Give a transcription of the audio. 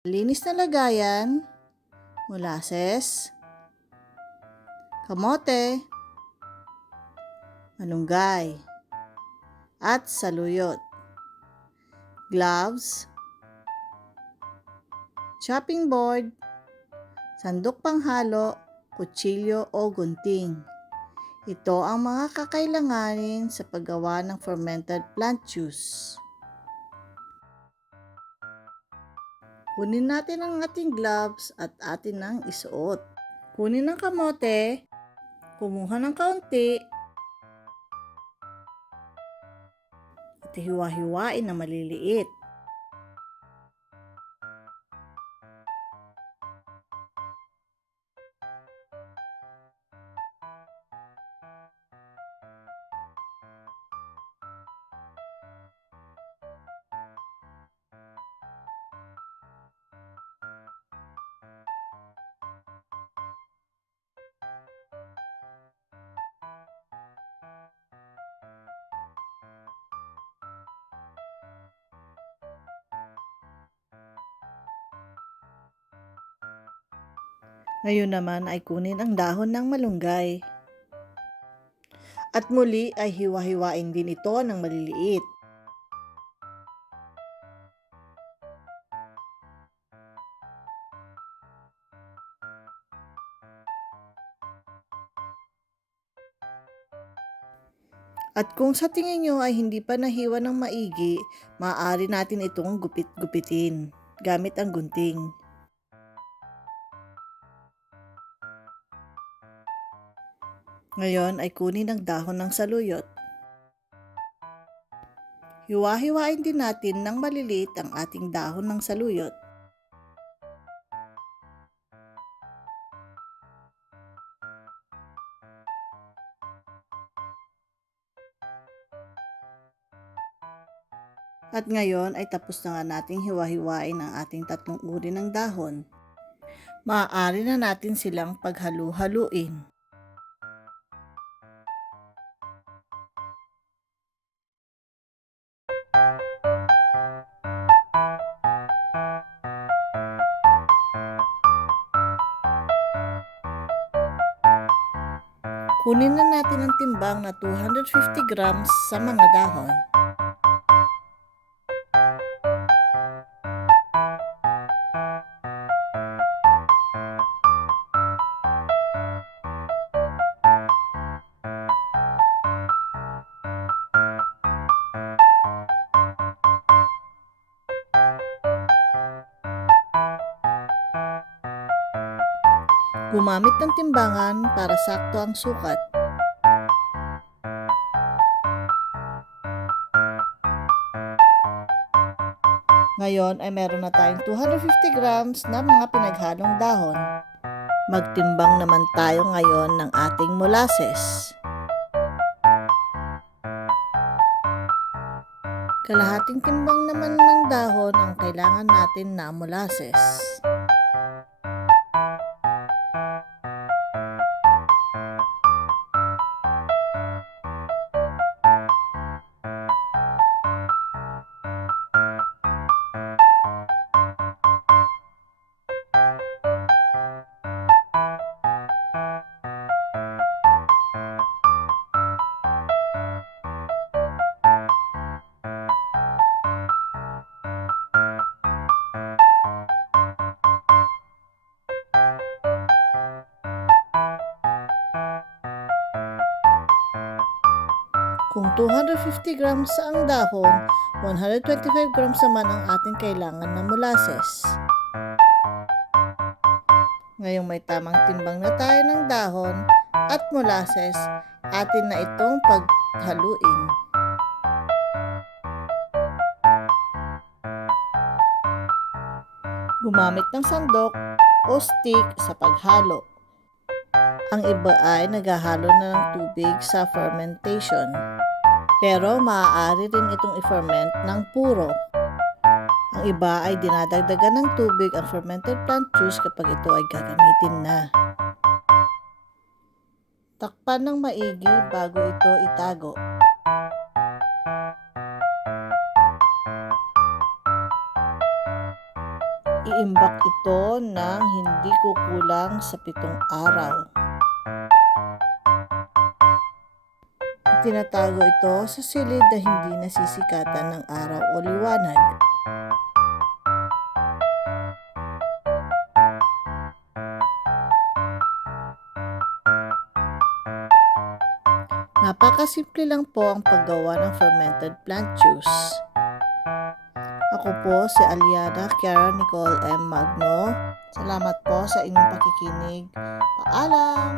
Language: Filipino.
linis na lagayan, molasses, kamote, malunggay, at saluyot, gloves, chopping board, sandok panghalo, kutsilyo o gunting. Ito ang mga kakailanganin sa paggawa ng fermented plant juice. Kunin natin ang ating gloves at atin nang isuot. Kunin ang kamote, kumuha ng kaunti, at hiwa-hiwain na maliliit. Ngayon naman ay kunin ang dahon ng malunggay. At muli ay hiwa-hiwain din ito ng maliliit. At kung sa tingin nyo ay hindi pa nahiwa ng maigi, maaari natin itong gupit-gupitin gamit ang gunting. Ngayon ay kunin ang dahon ng saluyot. Hiwa-hiwain din natin ng maliliit ang ating dahon ng saluyot. At ngayon ay tapos na nga nating hiwa-hiwain ang ating tatlong uri ng dahon. Maaari na natin silang paghalu-haluin. Kunin na natin ang timbang na 250 grams sa mga dahon. Gumamit ng timbangan para sakto ang sukat. Ngayon ay meron na tayong 250 grams na mga pinaghalong dahon. Magtimbang naman tayo ngayon ng ating molasses. Kalahating timbang naman ng dahon ang kailangan natin na molasses. Kung 250 grams ang dahon, 125 grams naman ang ating kailangan na molasses. Ngayong may tamang timbang na tayo ng dahon at molasses, atin na itong paghaluin. Gumamit ng sandok o stick sa paghalo. Ang iba ay naghahalo na ng tubig sa fermentation. Pero maaari rin itong i-ferment ng puro. Ang iba ay dinadagdagan ng tubig ang fermented plant juice kapag ito ay gagamitin na. Takpan ng maigi bago ito itago. Iimbak ito ng hindi kukulang sa pitong araw. Tinatago ito sa silid na hindi nasisikatan ng araw o liwanag. Napakasimple lang po ang paggawa ng fermented plant juice. Ako po si Aliana Kiara Nicole M. Magno. Salamat po sa inyong pakikinig. Paalam!